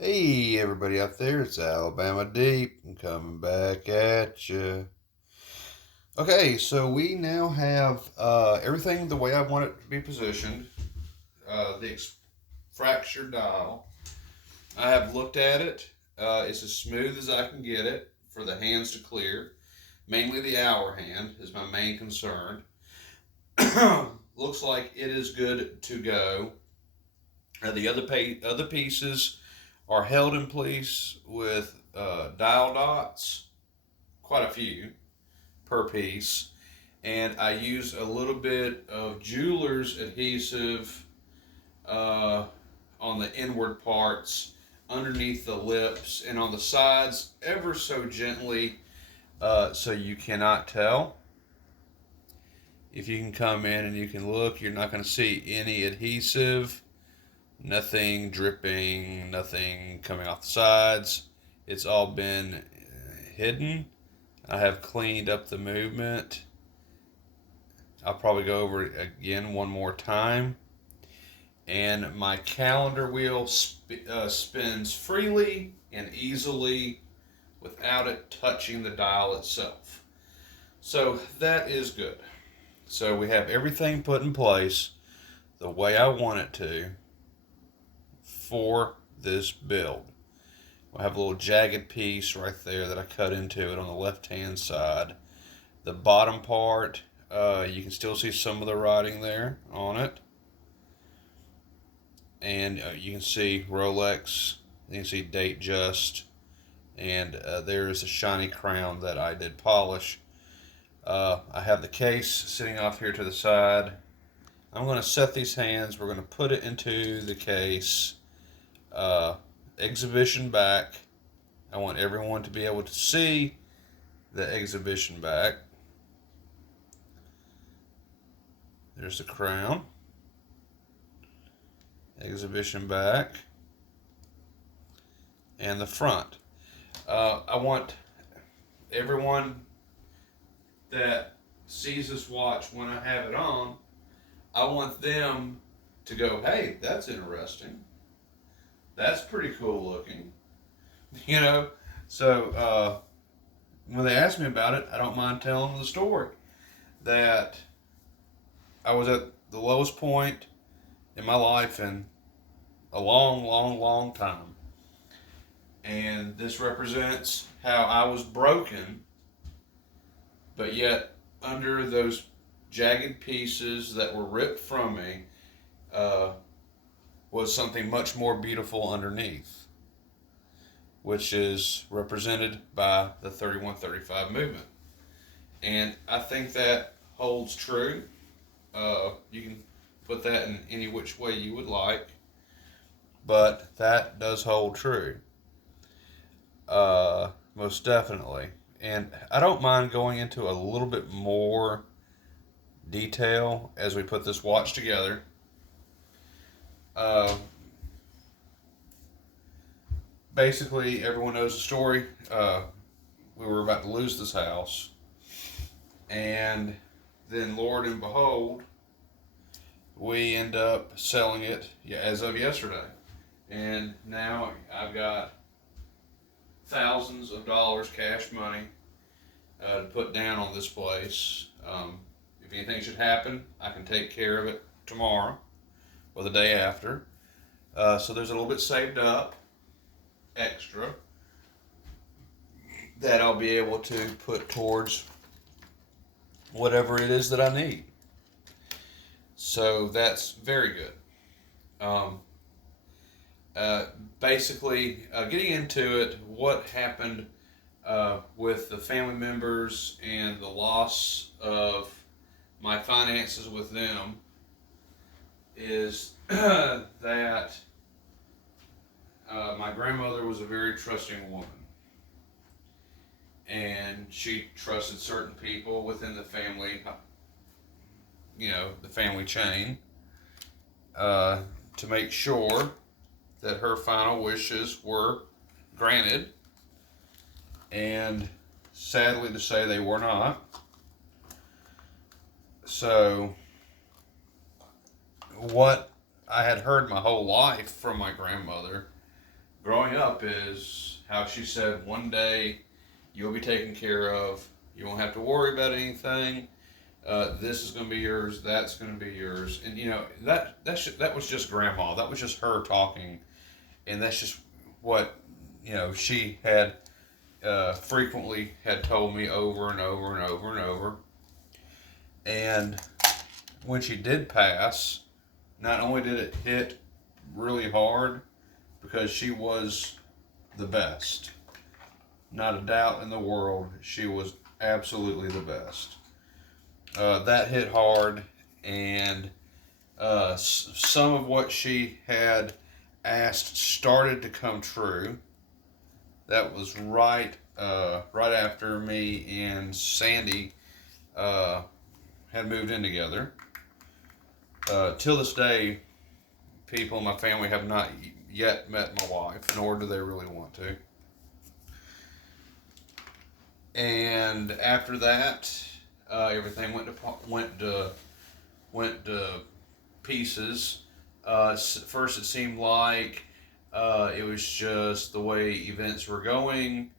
Hey, everybody out there, it's Alabama Deep. I'm coming back at you. Okay, so we now have everything the way I want it to be positioned. The fractured dial. I have looked at it. It's as smooth as I can get it for the hands to clear. Mainly the hour hand is my main concern. Looks like it is good to go. The other pieces are held in place with dial dots, quite a few per piece, and I use a little bit of jeweler's adhesive uh, on the inward parts, underneath the lips, and on the sides, ever so gently, so you cannot tell. If you can come in and you can look, you're not going to see any adhesive. Nothing dripping, nothing coming off the sides. It's all been hidden. I have cleaned up the movement. I'll probably go over it again one more time. And my calendar wheel spins freely and easily without it touching the dial itself. So that is good. So we have everything put in place the way I want it to for this build. I have a little jagged piece right there that I cut into it on the left hand side. The bottom part, you can still see some of the writing there on it. And you can see Rolex, you can see date just, and there is a shiny crown that I did polish. I have the case sitting off here to the side. I'm going to set these hands. We're going to put it into the case. Exhibition back. I want everyone to be able to see the exhibition back. There's the crown. Exhibition back. And the front. I want everyone that sees this watch when I have it on, I want them to go, hey, that's interesting. That's pretty cool looking. You know? So when they ask me about it, I don't mind telling them the story. That I was at the lowest point in my life in a long, long, long time. And this represents how I was broken, but yet under those jagged pieces that were ripped from me uh, was something much more beautiful underneath, which is represented by the 3135 movement. And I think that holds true. You can put that in any which way you would like, but that does hold true. Most definitely. And I don't mind going into a little bit more detail as we put this watch together. Uh, Basically, everyone knows the story. We were about to lose this house, and then, Lord and behold, we end up selling it as of yesterday. And now I've got thousands of dollars cash money to put down on this place. If anything should happen, I can take care of it tomorrow or the day after. So there's a little bit saved up extra that I'll be able to put towards whatever it is that I need. So that's very good. Um, uh, Basically, getting into it, what happened with the family members and the loss of my finances with them is that my grandmother was a very trusting woman. And she trusted certain people within the family, the family chain, to make sure that her final wishes were granted. And sadly to say, they were not. So, what I had heard my whole life from my grandmother growing up is how she said, one day you'll be taken care of. You won't have to worry about anything. This is going to be yours. That's going to be yours. And you know that was just grandma. That was just her talking, and that's just what she had frequently had told me over and over and over and over. And when she did pass, not only did it hit really hard because she was the best, not a doubt in the world, she was absolutely the best. That hit hard, and some of what she had asked started to come true. That was right after me and Sandy uh, had moved in together. Till this day, people in my family have not yet met my wife, nor do they really want to. And after that, everything went to pieces. First, it seemed like it was just the way events were going.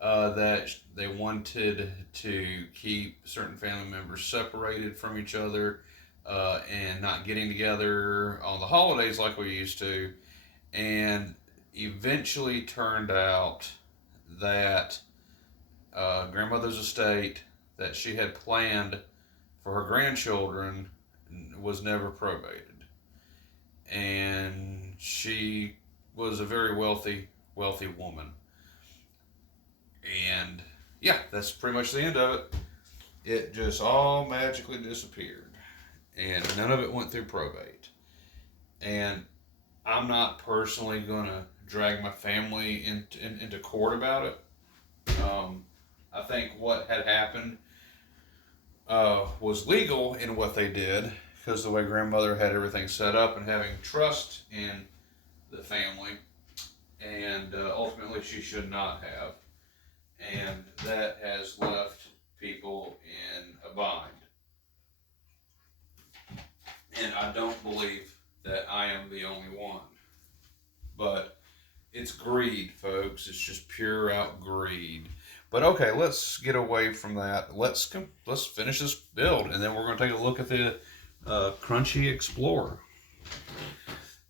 That they wanted to keep certain family members separated from each other and not getting together on the holidays like we used to. And eventually turned out that grandmother's estate that she had planned for her grandchildren was never probated. And she was a very wealthy woman. And yeah, that's pretty much the end of it. It just all magically disappeared. And none of it went through probate. And I'm not personally going to drag my family into court about it. I think what had happened was legal in what they did because the way grandmother had everything set up and having trust in the family, and ultimately she should not have, and that has left people in a bind. And I don't believe that I am the only one, but it's greed, folks. It's just pure out greed. But okay, let's get away from that. Let's finish this build, and then we're going to take a look at the Crunchy Explorer.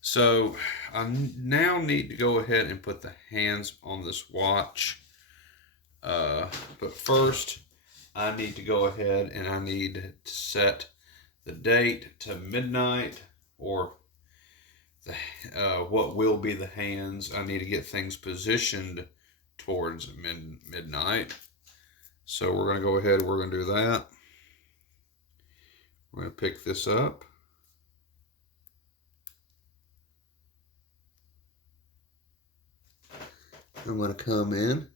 So I now need to go ahead and put the hands on this watch. But first, I need to go ahead and I need to set the date to midnight, or what will be the hands. I need to get things positioned towards midnight. So we're going to go ahead, we're going to do that. We're going to pick this up. I'm going to come in.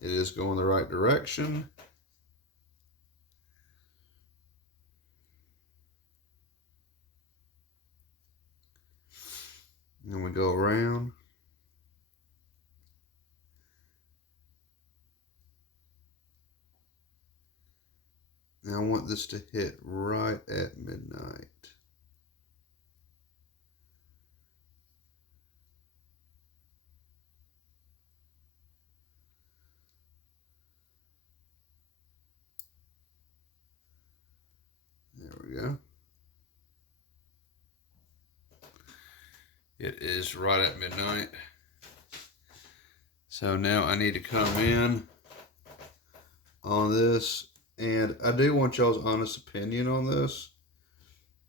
It is going the right direction. And we go around. Now I want this to hit right at midnight. There we go. It is right at midnight. So now I need to come in on this, and I do want y'all's honest opinion on this.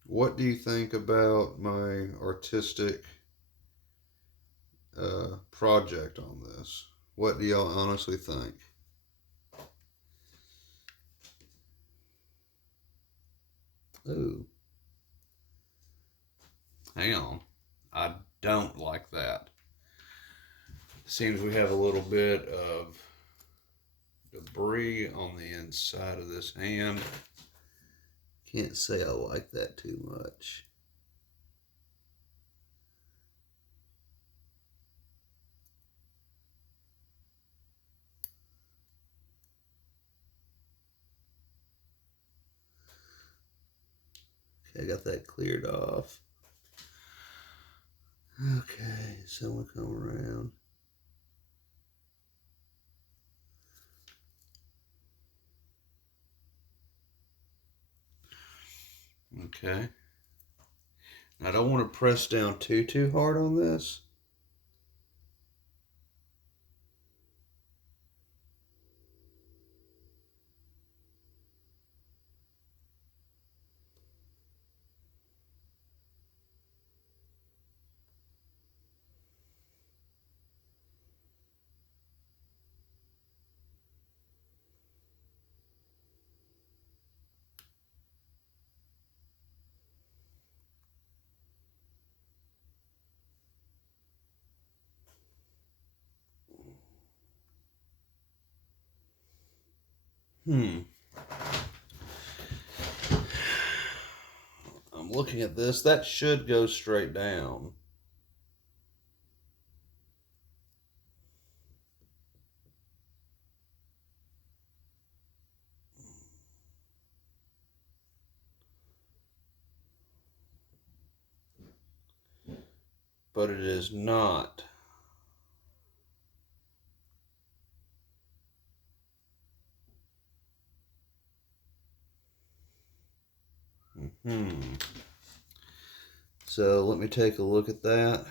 What do you think about my artistic project on this? What do y'all honestly think? Ooh. Hang on. I don't like that. Seems we have a little bit of debris on the inside of this hand. Can't say I like that too much. I got that cleared off. Okay, so we'll come around. Okay. I don't want to press down too hard on this. I'm looking at this. That should go straight down. But it is not. So let me take a look at that.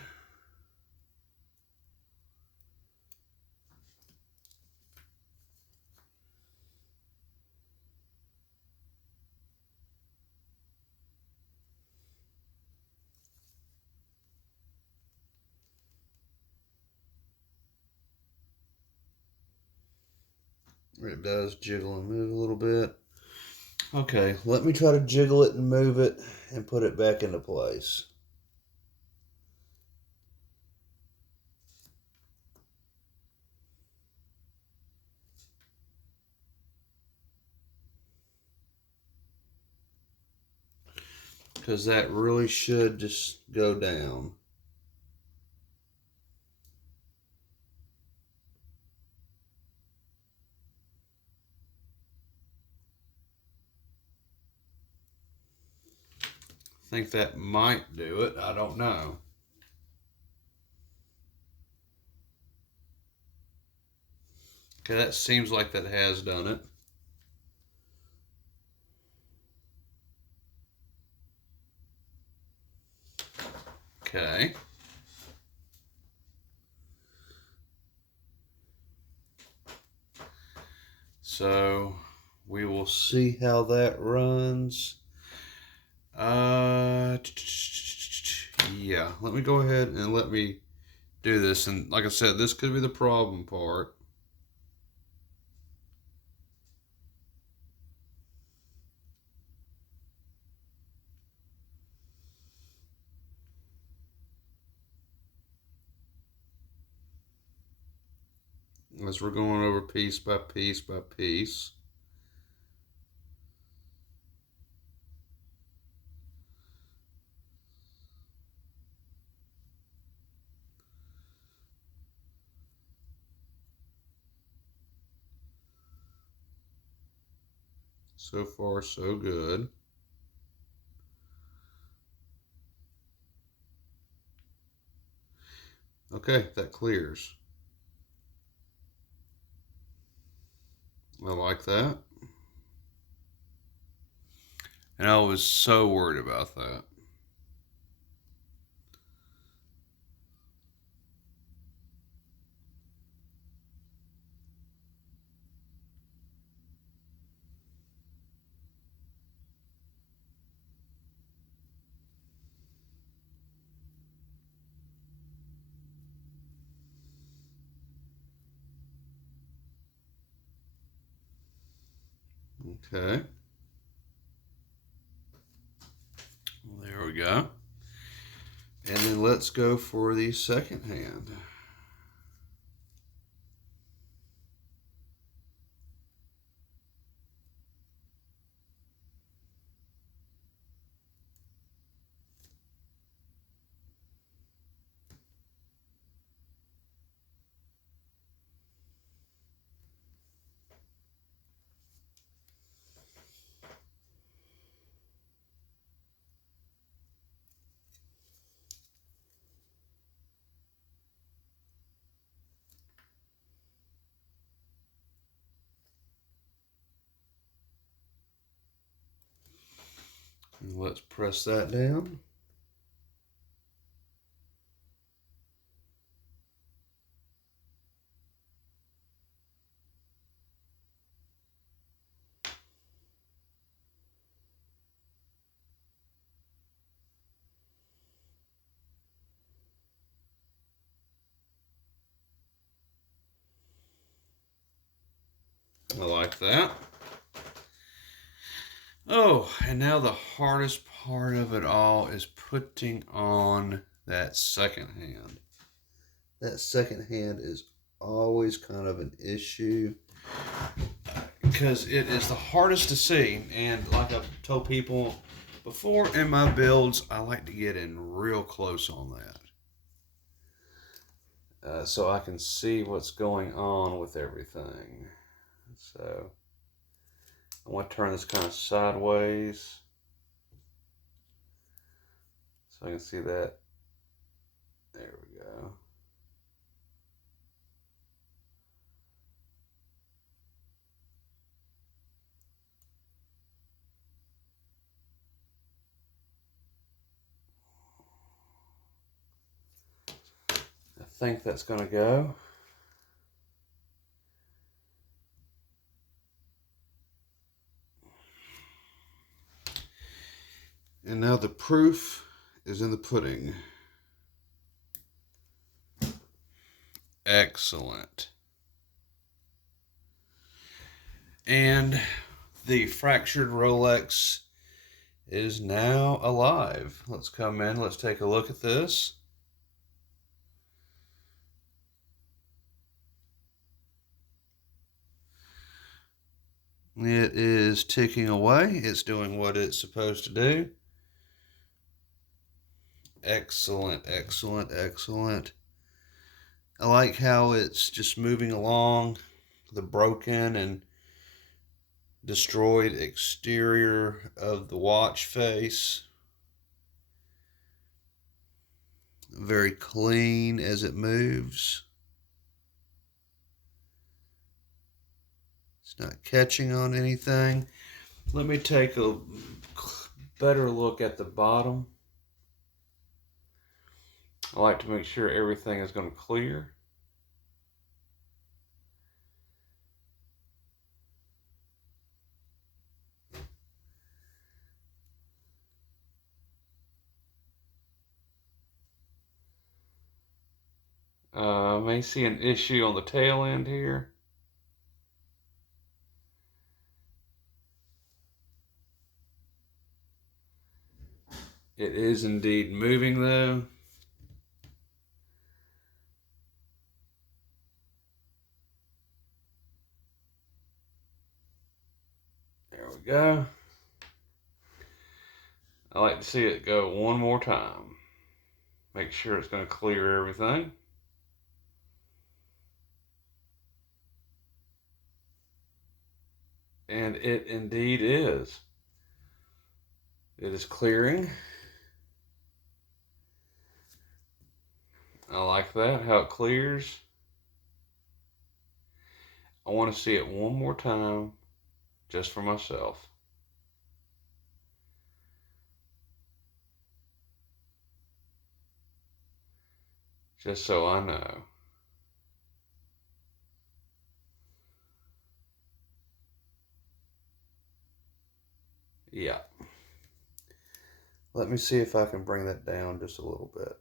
It does jiggle and move a little bit. Okay, let me try to jiggle it and move it and put it back into place. Because that really should just go down. I think that might do it. I don't know. Okay, that seems like that has done it. Okay. So we will see how that runs. Yeah, let me go ahead and let me do this. And like I said, this could be the problem part. As we're going over piece by piece by piece. So far, so good. Okay, that clears. I like that. And I was so worried about that. Okay. There we go. And then let's go for the second hand. And let's press that down. I like that. Oh, and now the hardest part of it all is putting on that second hand. That second hand is always kind of an issue because it is the hardest to see. And like I've told people before in my builds, I like to get in real close on that. So I can see what's going on with everything. So I want to turn this kind of sideways so I can see that. There we go. I think that's going to go. And now the proof is in the pudding. Excellent. And the Fractured Rolex is now alive. Let's come in, let's take a look at this. It is ticking away. It's doing what it's supposed to do. Excellent, excellent, excellent. I like how it's just moving along the broken and destroyed exterior of the watch face. Very clean as it moves. It's not catching on anything. Let me take a better look at the bottom. I like to make sure everything is going to clear. I may see an issue on the tail end here. It is indeed moving though. There we go. I like to see it go one more time. Make sure it's going to clear everything. And it indeed is. It is clearing. I like that, how it clears. I want to see it one more time, just for myself. Just so I know. Yeah. Let me see if I can bring that down just a little bit.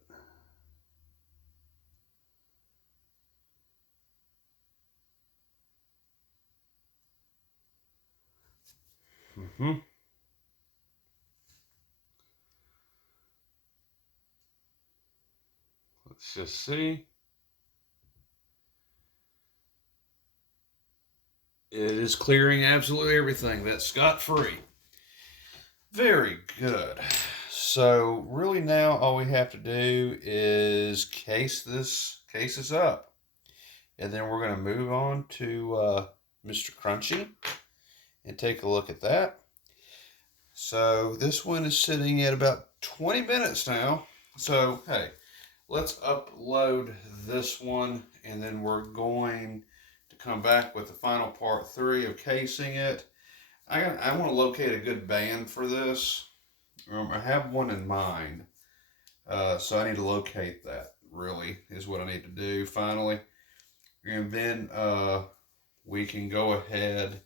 Let's just see. It is clearing absolutely everything. That's scot-free. Very good. So really now all we have to do is case this up. And then we're going to move on to Mr. Crunchy and take a look at that. So this one is sitting at about 20 minutes now. So, hey, let's upload this one and then we're going to come back with the final part 3 of casing it. I want to locate a good band for this. I have one in mind. So I need to locate that, really, is what I need to do finally. And then we can go ahead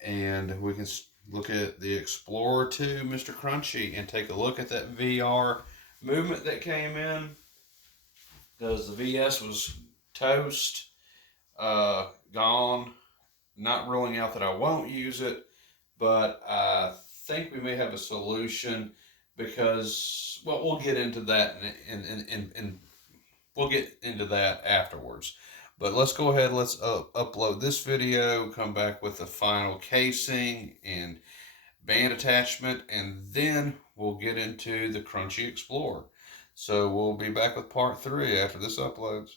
and we can look at the Explorer 2, Mr. Crunchy, and take a look at that VR movement that came in. Because the VS was toast, gone. Not ruling out that I won't use it, but I think we may have a solution because, well, we'll get into that and we'll get into that afterwards. But let's go ahead, let's upload this video, come back with the final casing and band attachment, and then we'll get into the Crunchy Explorer. So we'll be back with part 3 after this uploads.